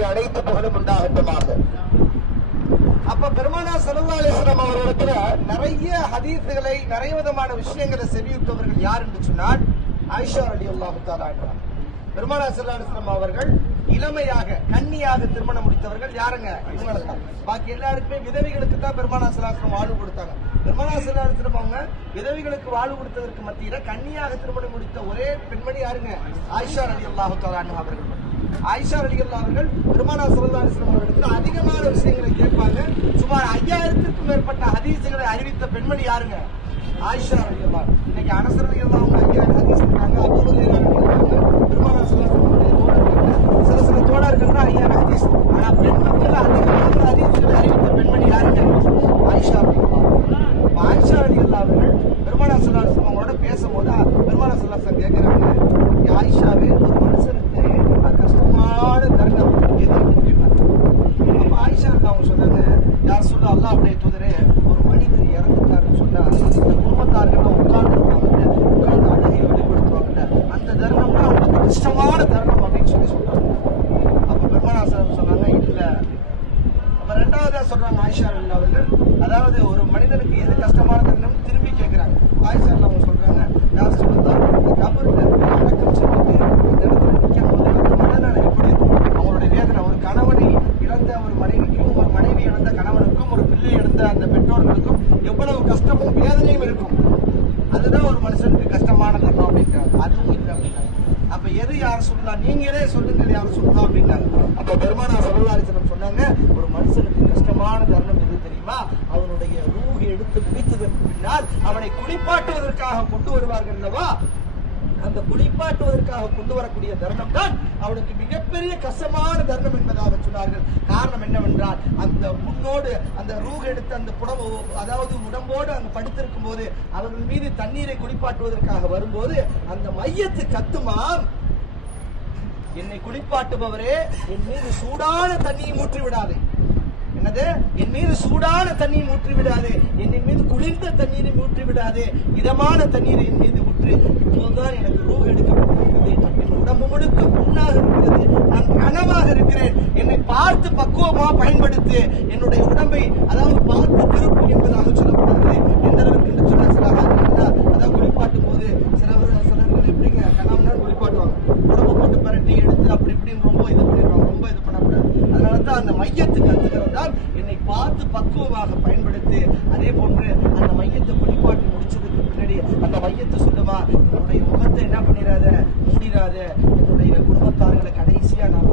அவர்களுக்கு அனைத்து புகழும் உண்டாகட்டுமாக. அப்ப பெருமானார் ஸல்லல்லாஹு அலைஹி வஸல்லம் அவர்களிடத்துல நிறைய ஹதீஸ்களை, நிறைய விதமான விஷயங்களை செவியுற்றவர்கள் யார் என்று சொன்னால் ஆயிஷா ரலியல்லாஹு தஆலா அன்ஹா. பெருமானார் ஸல்லல்லாஹு அலைஹி வஸல்லம் அவர்கள் இளமையாக கன்னியாக திருமணம் முடித்தவர்கள் யாருங்க? இவங்க தான். பாக்கி எல்லாருக்குமே விதவைகளுக்கு தான் பெருமானார் ஸல்லல்லாஹு அலைஹி வஸல்லம் வாழ்வு கொடுத்தாங்க. பெருமானார் ஸல்லல்லாஹு அலைஹி வஸல்லம் அவங்க விதவைகளுக்கு வாழ்வு கொடுத்ததற்கு மத்தியில கன்னியாக திருமணம் முடித்த ஒரே பெண்மணி யாருங்க? ஆயிஷா ரலியல்லாஹு தஆலா அன்ஹா அவர்கள். ஆயிஷா ரலியல்லாஹு அவர்கள் பெருமானார் ஸல்லல்லாஹு அலைஹி வஸல்லம் அவர்களிடத்தில் அதிகமான விஷயங்களை கேட்பாங்க. சுமார் 5000க்கும் மேற்பட்ட ஹதீஸ்களை அறிவித்த பெண்மணி யாருங்க? ஆயிஷா ரலியல்லாஹு. இன்னைக்கு அனஸ் ரலியல்லாஹு அவங்க 5000 ஹதீஸ் சொன்னாங்க. அபூ ஹுரைரா ரலியல்லாஹு பெருமானார் ஸல்லல்லாஹு அலைஹி வஸல்லம் சில தோழர்கள் தான் 5000 ஹதீஸ். ஆனா பெண்மணிகள் அதிகமான ஹதீஸ்களை அறிவித்த பெண்மணி யாருங்க? ஆயிஷா ரலியல்லாஹு. ஆயிஷா ரலியல்லாஹு அவர்கள் பெருமானார் ஸல்லல்லாஹு அலைஹி வஸல்லம் அவங்களோட பேசும்போது பெருமானார் ஸல்லல்லாஹு அலைஹி வஸல்லம் கேட்கிறாங்க, ஆயிஷாவே ஒரு மனுஷனுக்கு கஷ்டமான தருணம் எதுன்னு கேட்டாங்க. அப்ப ஆயிஷா அவங்க சொன்னாங்க, யார் சொல்ல அல்லாஹ்வுடைய தூதரே, ஒரு மனிதர் இறந்துட்டாருன்னு சொன்னா அந்த குடும்பத்தார்கள் உட்கார்ந்து இருப்பாங்க, உட்கார்ந்து அழுகை வெளிப்படுத்துவாங்க, அந்த தருணம் தான் அவங்களுக்கு கஷ்டமான தருணம் அப்படின்னு சொல்றாங்க. அப்ப பெருமானார் சொன்னாங்க, இல்ல. அப்ப ரெண்டாவதா சொல்றாங்க ஆயிஷா ரலியல்லாஹு அவர்கள், அதாவது ஒரு மனிதனுக்கு எது கஷ்டமான தருணம் திரும்பி கேட்கிறாங்க. ஆயிஷா அவங்க சொல்றாங்க, யார் சொல்லுதா கபர்ல அடக்கம் செஞ்சுட்டு அந்த இடத்துல நிற்கும் போது அந்த மனநலம் எப்படி இருக்கும், அவங்களுடைய வேதனை. ஒரு கணவனை இழந்த ஒரு மனைவிக்கும், ஒரு மனைவி இழந்த கணவனுக்கும், ஒரு பிள்ளை இழந்த அந்த பெற்றோர்களுக்கும் எவ்வளவு கஷ்டமும் வேதனையும் இருக்கும். அதுதான் ஒரு மனுஷனுக்கு கஷ்டமான தருணம் அப்படின்றாங்க. அதுவும் இல்லை அப்படின்னாங்க. அப்ப எது யார் சொல்லலாம், நீங்களே சொல்லுங்கள் யார் சொல்லலாம் அப்படின்னாங்க. அப்ப பெருமானார் ஸல்லல்லாஹு அலைஹி வஸல்லம் சொன்னாங்க, ஒரு மனுஷனுக்கு கஷ்டமான தருணம் எது தெரியுமா? அவனுடைய ரூஹ் எடுத்து முடித்ததற்கு பின்னால் அவனை குளிப்பாட்டுவதற்காக கொண்டு வருவார்கள் அல்லவா, அந்த குளிப்பாட்டுவதற்காக கொண்டு வரக்கூடிய தருணம் தான் அவனுக்கு மிகப்பெரிய கஷ்டமான தருணம் என்பதாக சொன்னார்கள். காரணம் என்னவென்றால், அந்த முன்னோடு அந்த ரூஹ் எடுத்து அந்த புடவை, அதாவது உடம்போடு அங்கு படுத்திருக்கும் போது அவர்கள் மீது தண்ணீரை குளிப்பாட்டுவதற்காக வரும்போது அந்த மையத்து கத்துமாம், என்னை குளிப்பாட்டுபவரே, என் மீது சூடான தண்ணியை ஊற்றி விடாதே. என்னது? என் மீது சூடான தண்ணீர் ஊற்றி விடாதே, என் மீது குளிர்ந்த தண்ணீரை ஊற்றி விடாதே, இதமான தண்ணீரை என் மீது ஊற்று. இப்போதுதான் எனக்கு ரூஹ் எடுக்கப்பட்டிருக்கிறது, என் உடம்பு முழுக்க புண்ணாக இருக்கிறது, நான் கனவாக இருக்கிறேன், என்னை பார்த்து பக்குவமா பயன்படுத்து, என்னுடைய உடம்பை அதாவது பார்த்து திருப்பு என்பதாக சொல்லப்படுகிறது. எந்த அளவுக்கு என்று சொன்னால், சில அதாவது குளிப்பாட்டும் போது சிலர்கள் எப்படிங்க கனாம்னா குளிப்பாட்டுவாங்க, உடம்பு போட்டு பரட்டி எடுத்து அப்படி இப்படின்னு ரொம்ப இது பண்ணிடுவாங்க. ரொம்ப இது பண்ணக்கூடாது. அதனாலதான் அந்த மையத்துக்கு கத்துக்கிறது தான் என்னை பார்த்து பக்குவமாக பயன்படுத்தி. அதே போன்று அந்த மையத்தை குளிப்பாட்டி முடிச்சதுக்கு பின்னாடி அந்த மையத்தை சொல்லுமா, என்னுடைய முகத்தை என்ன பண்ணிடாத, மூடிடாத, என்னுடைய குடும்பத்தார்களை கடைசியா நான்